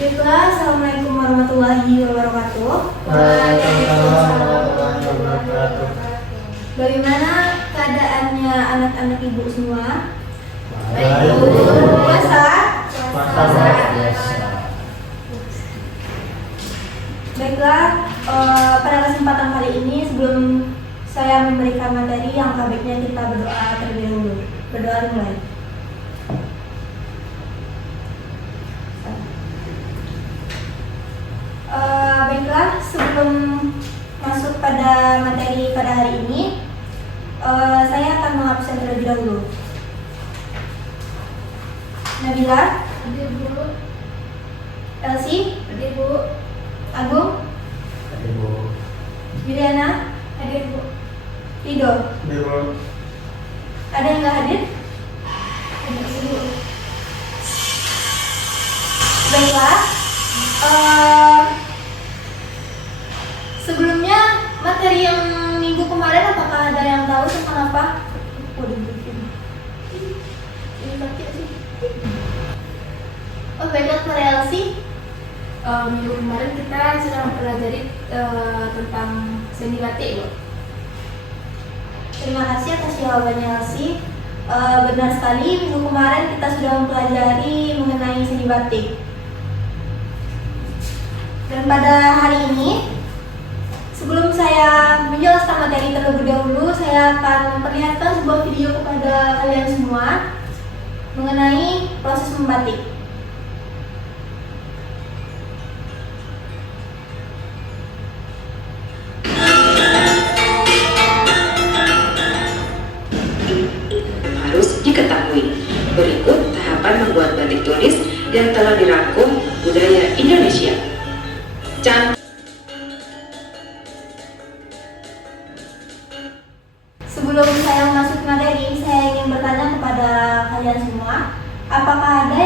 Baiklah, Assalamualaikum warahmatullahi wabarakatuh. Waalaikumsalam warahmatullahi wabarakatuh. Bagaimana keadaannya anak-anak ibu semua? Baik, Bu. Puasa? Puasa. Baiklah, pada kesempatan kali ini sebelum saya memberikan materi, yang baiknya kita berdoa terlebih dahulu. Berdoa dimulai. Baiklah, sebelum masuk pada materi pada hari ini, saya akan mengabsen terlebih dahulu. Nabila, Hadir, Bu. Elsie, Hadir, Bu. Agung, Hadir, Bu. Juliana, Hadir, Bu. Rido. Hadir, Bu. Ada yang nggak hadir? Hadir, Bu. Baiklah, sebelumnya materi yang minggu kemarin apakah ada yang tahu tentang apa? Oh, baiklah, Elsie. Minggu kemarin kita sudah mempelajari tentang seni batik, Bu. Terima kasih atas jawabannya, Elsie. Benar sekali, minggu kemarin kita sudah mempelajari mengenai seni batik. Dan pada hari ini, sebelum saya menjelaskan materi terlebih dahulu, saya akan memperlihatkan sebuah video kepada kalian semua mengenai proses membatik. Harus diketahui. Berikut tahapan membuat batik tulis yang telah dirangkum budaya Indonesia. Sebelum saya masuk materi, saya ingin bertanya kepada kalian semua, apakah ada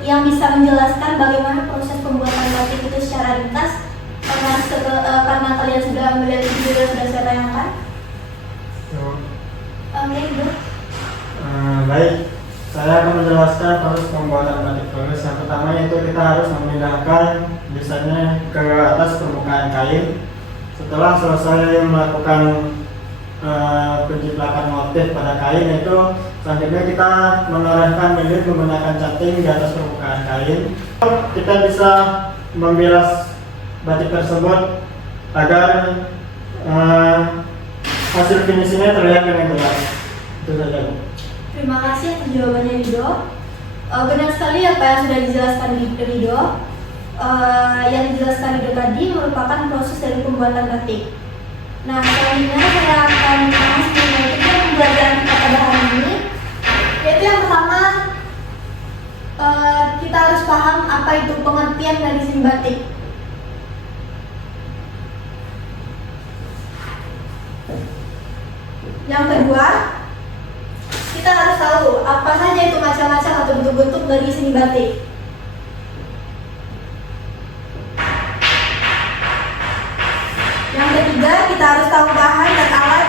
yang bisa menjelaskan bagaimana proses pembuatan batik itu secara ringkas? Karena kalian sudah melihat video yang sudah saya tayangkan. Oke, Bu. Baik, saya akan menjelaskan proses pembuatan batik tulis. Yang pertama yaitu kita harus memindahkan desainnya ke atas permukaan kain. Setelah selesai melakukan penjiplakan motif pada kain, itu selanjutnya kita menorehkan lilin menggunakan cutting di atas permukaan kain. Kita bisa membilas batik tersebut agar hasil finishingnya terlihat dengan jelas. Itu saja, Bu. Terima kasih atas jawabannya, Rido. Benar sekali apa yang sudah dijelaskan Rido. Yang dijelaskan Rido tadi merupakan proses dari pembuatan batik. Nah, selanjutnya saya akan bahas mengenai pembelajaran kita pada hari ini. Yaitu yang pertama, kita harus paham apa itu pengertian dari seni batik. Yang kedua, kita harus tahu apa saja itu macam-macam atau bentuk-bentuk dari seni batik. Yang ketiga, kita harus tahu bahan dan alat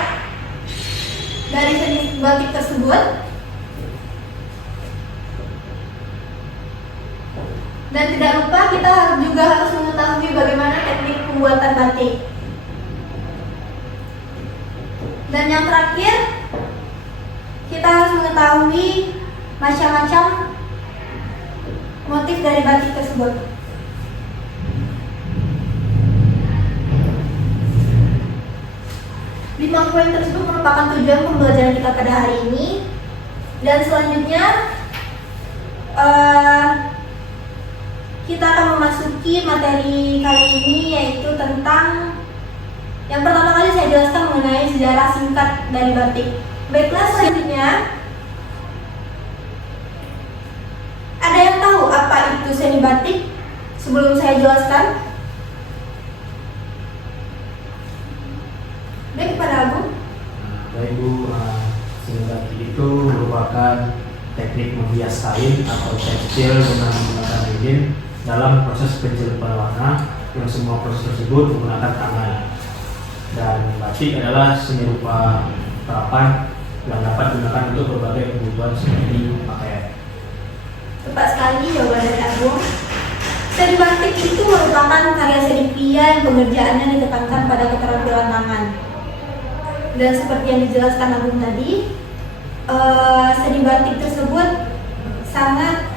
dari seni batik tersebut. Dan tidak lupa kita juga harus mengetahui bagaimana teknik pembuatan batik. Dan yang terakhir, kita harus mengetahui macam-macam motif dari batik tersebut. Lima poin tersebut merupakan tujuan pembelajaran kita pada hari ini. Dan selanjutnya kita akan memasuki materi kali ini, yaitu tentang yang pertama kali saya jelaskan mengenai sejarah singkat dari batik. Baiklah, selanjutnya ada yang tahu apa itu seni batik sebelum saya jelaskan? Baik, kepada Agung. Baik, Bu, seni batik itu merupakan teknik menghias kain atau tekstil dengan menggunakan lilin dalam proses penjelapan warna, yang semua proses tersebut menggunakan tangan. Dan batik adalah seni rupa terapan yang dapat digunakan untuk berbagai kebutuhan seperti pakaian. Tepat sekali jawaban dari Agung. Saya Seni batik itu merupakan karya seni pria yang pengerjaannya ditekankan pada keterampilan tangan. Dan seperti yang dijelaskan Agung tadi, seni batik tersebut sangat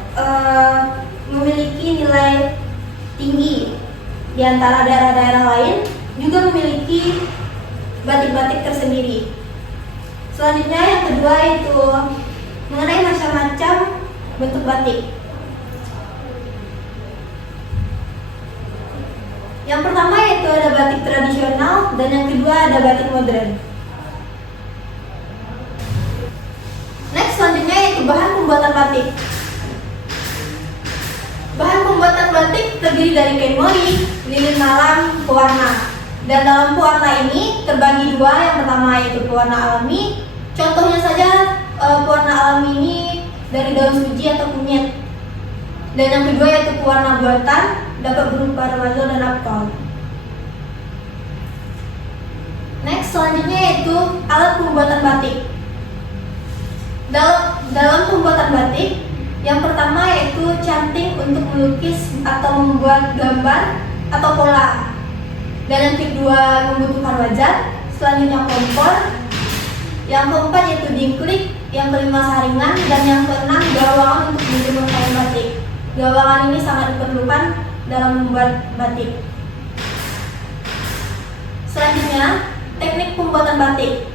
memiliki nilai tinggi di antara daerah-daerah lain, juga memiliki batik-batik tersendiri. Selanjutnya yang kedua itu mengenai macam-macam bentuk batik. Yang pertama yaitu ada batik tradisional dan yang kedua ada batik modern. Next, selanjutnya yaitu bahan pembuatan batik. Bahan pembuatan batik terdiri dari kain mori, lilin malam, pewarna. Dan dalam pewarna ini terbagi dua. Yang pertama yaitu pewarna alami. Contohnya saja pewarna alami ini dari daun suji atau kunyit. Dan yang kedua yaitu pewarna buatan, dapat berupa remaja dan alkohol. Next, selanjutnya yaitu alat pembuatan batik. Dalam pembuatan batik, yang pertama yaitu canting untuk melukis atau membuat gambar atau pola. Dan yang kedua membutuhkan wajan. Selanjutnya kompor. Yang keempat yaitu dingklik. Yang kelima saringan. Dan yang keenam gawangan untuk menjemur kain batik. Gawangan ini sangat diperlukan dalam membuat batik. Selanjutnya, teknik pembuatan batik.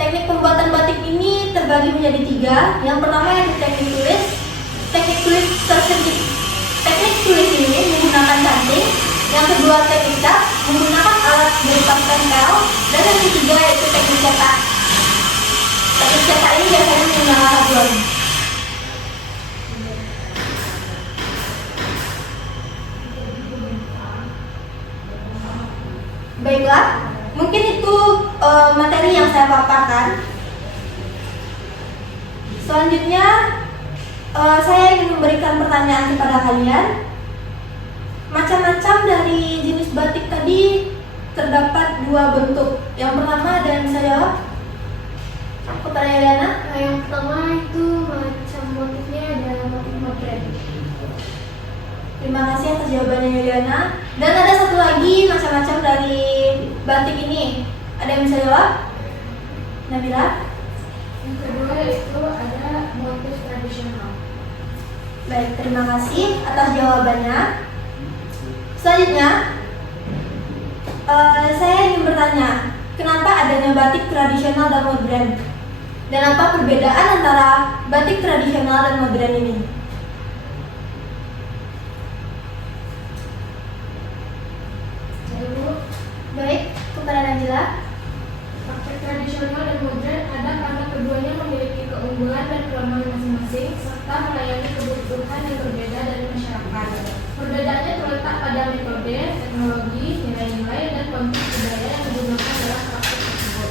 Teknik pembuatan batik ini terbagi menjadi tiga. Yang pertama yaitu teknik tulis. Teknik tulis ini menggunakan canting. Yang kedua teknik cat menggunakan alat berupa tempel. Dan yang ketiga yaitu teknik cetak. Teknik cetak ini biasanya menggunakan sablon. Baiklah, mungkin itu materi yang saya paparkan. Selanjutnya saya ingin memberikan pertanyaan kepada kalian. Macam-macam dari jenis batik tadi terdapat dua bentuk. Yang pertama ada yang bisa jawab? Kepada Eliana. Yang pertama itu macam motifnya ada motif modern. Terima kasih atas jawabannya Eliana. Dan ada satu lagi macam-macam dari batik ini. Ada yang bisa jawab? Nabila? Yang kedua itu ada motif tradisional. Baik, terima kasih atas jawabannya. Selanjutnya, saya ingin bertanya, kenapa adanya batik tradisional dan modern? Dan apa perbedaan antara batik tradisional dan modern ini? Baik, kepada Najila. Batik tradisional dan modern ada karena keduanya memiliki keunggulan dan kelemahan masing-masing serta melayani kebutuhan yang berbeda dari masyarakat. Perbedaannya terletak pada metode, teknologi, nilai-nilai, dan konsep budaya yang digunakan dalam praktik tersebut.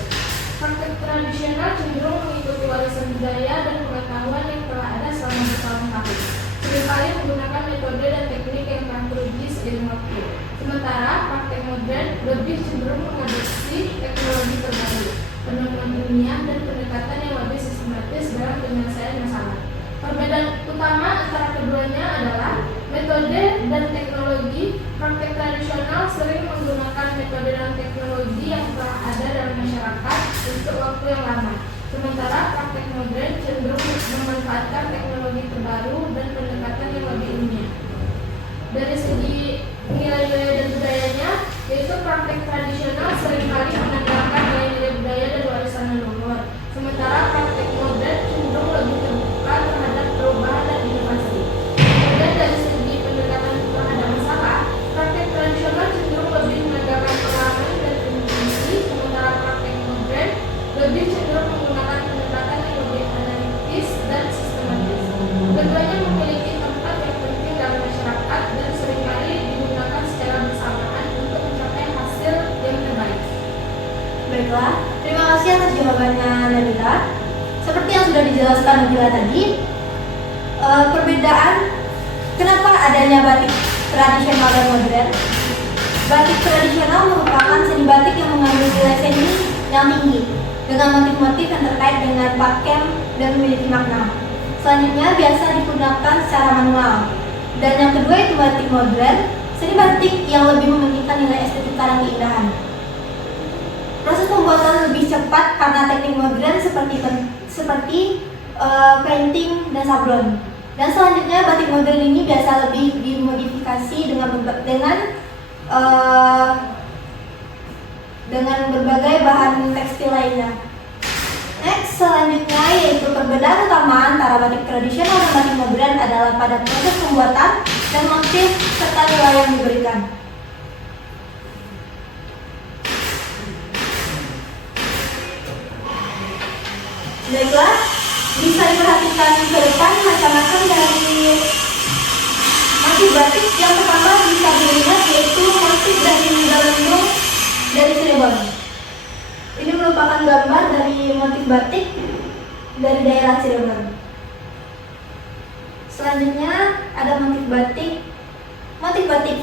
Praktik tradisional cenderung mengikuti warisan budaya dan pengetahuan yang telah ada selama bertahun-tahun. Seringkali menggunakan metode dan teknik yang telah teruji seiring waktu. Sementara praktek modern lebih cenderung mengadopsi teknologi terbaru, penemuan ilmiah dan pendekatan yang lebih sistematis dalam penyelesaian masalah. Perbedaan utama antara keduanya adalah metode dan teknologi. Praktek tradisional sering menggunakan metode dan teknologi yang telah ada dalam masyarakat untuk waktu yang lama. Sementara praktek modern cenderung memanfaatkan teknologi terbaru dan pendekatan yang lebih ilmiah. Dari segi nilai-nilai dan budayanya, yaitu praktek tradisional seringkali menandakan nilai-nilai budaya dan warisan leluhur. Sementara praktek modern cenderung lebih terbuka terhadap perubahan dan inovasi. Kemudian dari segi pendekatan terhadap masalah, praktek tradisional cenderung lebih menegakkan pengalaman dan intuisi, sementara praktek modern lebih cenderung menggunakan pendekatan yang lebih analitis dan sistematis. Keduanya memiliki tempat yang penting dalam masyarakat dan seringkali digunakan secara bersamaan untuk mencapai hasil yang terbaik. Baiklah, terima kasih atas jawabannya Nabila. Seperti yang sudah dijelaskan Nabila tadi, perbedaan kenapa adanya batik tradisional dan modern. Batik tradisional merupakan seni batik yang mengandung nilai seni yang tinggi dengan motif-motif yang terkait dengan pakem dan memiliki makna. Selanjutnya biasa digunakan secara manual Dan yang kedua itu batik modern, seni batik yang lebih mementingkan nilai estetika dan keindahan. Proses pembuatan lebih cepat karena teknik modern seperti painting dan sablon. Dan selanjutnya batik modern ini biasa lebih dimodifikasi dengan berbagai bahan tekstil lainnya. Next, selanjutnya yaitu perbedaan utama antara batik tradisional dan batik modern adalah pada proses pembuatan dan motif serta nilai yang diberikan. Baiklah, bisa diperhatikan ke depan macam-macam dari motif batik. Yang pertama bisa dilihat yaitu motif dari mendung dari Cirebon. Ini merupakan gambar dari motif batik dari daerah Cirebon. Selanjutnya ada motif batik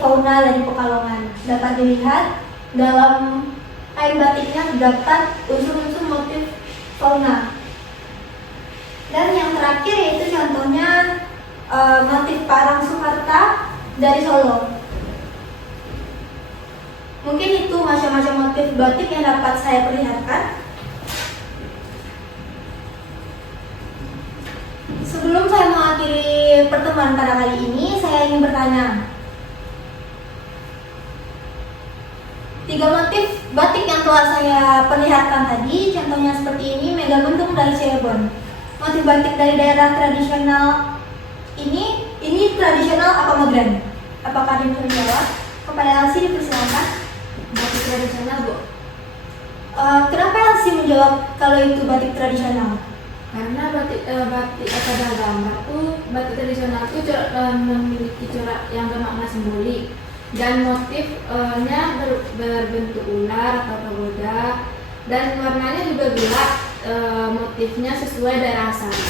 fauna dari Pekalongan. Dapat dilihat dalam kain batiknya terdapat unsur-unsur motif fauna. Dan yang terakhir yaitu contohnya motif parang Sukarta dari Solo. Mungkin itu macam-macam motif batik yang dapat saya perlihatkan. Sebelum saya mengakhiri pertemuan pada kali ini, saya ingin bertanya. 3 motif batik yang telah saya perlihatkan tadi, contohnya seperti ini, Megamendung dari Cirebon. Motif batik dari daerah tradisional ini tradisional apa modern? Apakah ada yang bisa menjawab? Kepada Elsie dipersilakan. Batik tradisional, Bu. Kenapa Elsie menjawab kalau itu batik tradisional? Karena batik pada gambar tuh batik tradisional tuh memiliki corak yang bermakna simbolik dan motifnya berbentuk ular atau pagoda dan warnanya juga gelap. Motifnya sesuai daerah asalnya.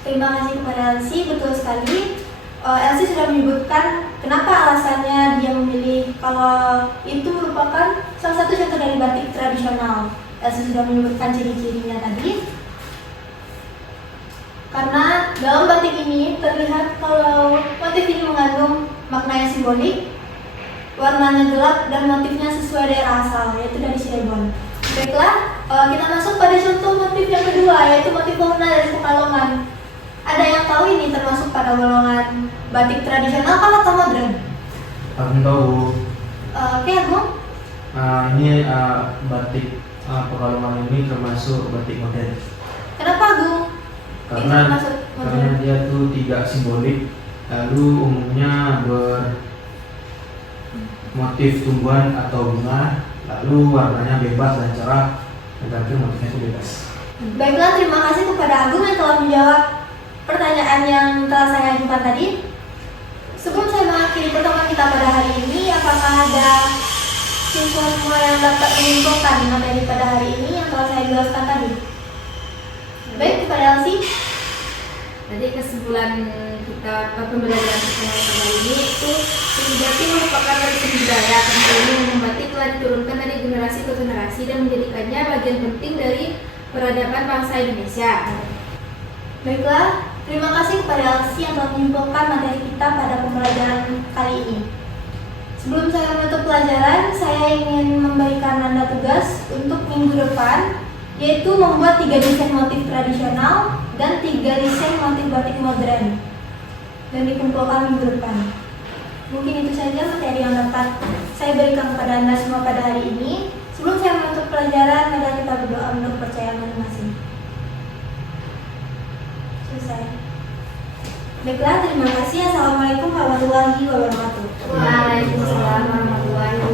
Terima kasih kepada Elsie, betul sekali. Elsie sudah menyebutkan kenapa alasannya dia memilih kalau itu merupakan salah satu contoh dari batik tradisional. Elsie sudah menyebutkan ciri-cirinya tadi. Karena dalam batik ini terlihat kalau motif ini mengandung makna yang simbolik, warnanya gelap dan motifnya sesuai daerah asal, yaitu dari Cirebon. Baiklah, kita masuk pada contoh motif yang kedua, yaitu motif fauna dari Pekalongan. Ada yang tahu ini termasuk pada golongan batik tradisional atau modern? Aku tahu. Oke, Agung. Ini batik Pekalongan ini termasuk batik modern. Kenapa, Agung? Karena dia tuh tidak simbolik, lalu umumnya bermotif tumbuhan atau bunga, lalu warnanya bebas dan cerah, tergantung motifnya itu bebas. Baiklah, terima kasih kepada Agung yang telah menjawab pertanyaan yang telah saya ajukan tadi. Sebelum saya mengakhiri pertemuan kita pada hari ini, apakah ada siswa semua yang dapat menyimpulkan materi pada hari ini yang telah saya jelaskan tadi? Baik, kepada Elsie. Jadi kesimpulan kita pembelajaran kita kali ini itu seni batik merupakan warisan budaya karena ilmu batik telah diturunkan dari generasi ke generasi dan menjadikannya bagian penting dari peradaban bangsa Indonesia. Baiklah, terima kasih kepada Elsie yang telah menyimpulkan materi kita pada pembelajaran kali ini. Sebelum saya menutup pelajaran, saya ingin memberikan Anda tugas untuk minggu depan, yaitu membuat 3 desain motif tradisional dan 3 desain motif batik modern dan dikumpulkan minggu depan. Mungkin itu saja materi yang dapat saya berikan kepada Anda semua pada hari ini. Sebelum saya menutup pelajaran, mari kita berdoa menurut kepercayaan masing-masing. Selesai. Baiklah, terima kasih. Assalamualaikum warahmatullahi wabarakatuh. Waalaikumsalam warahmatullahi wabarakatuh.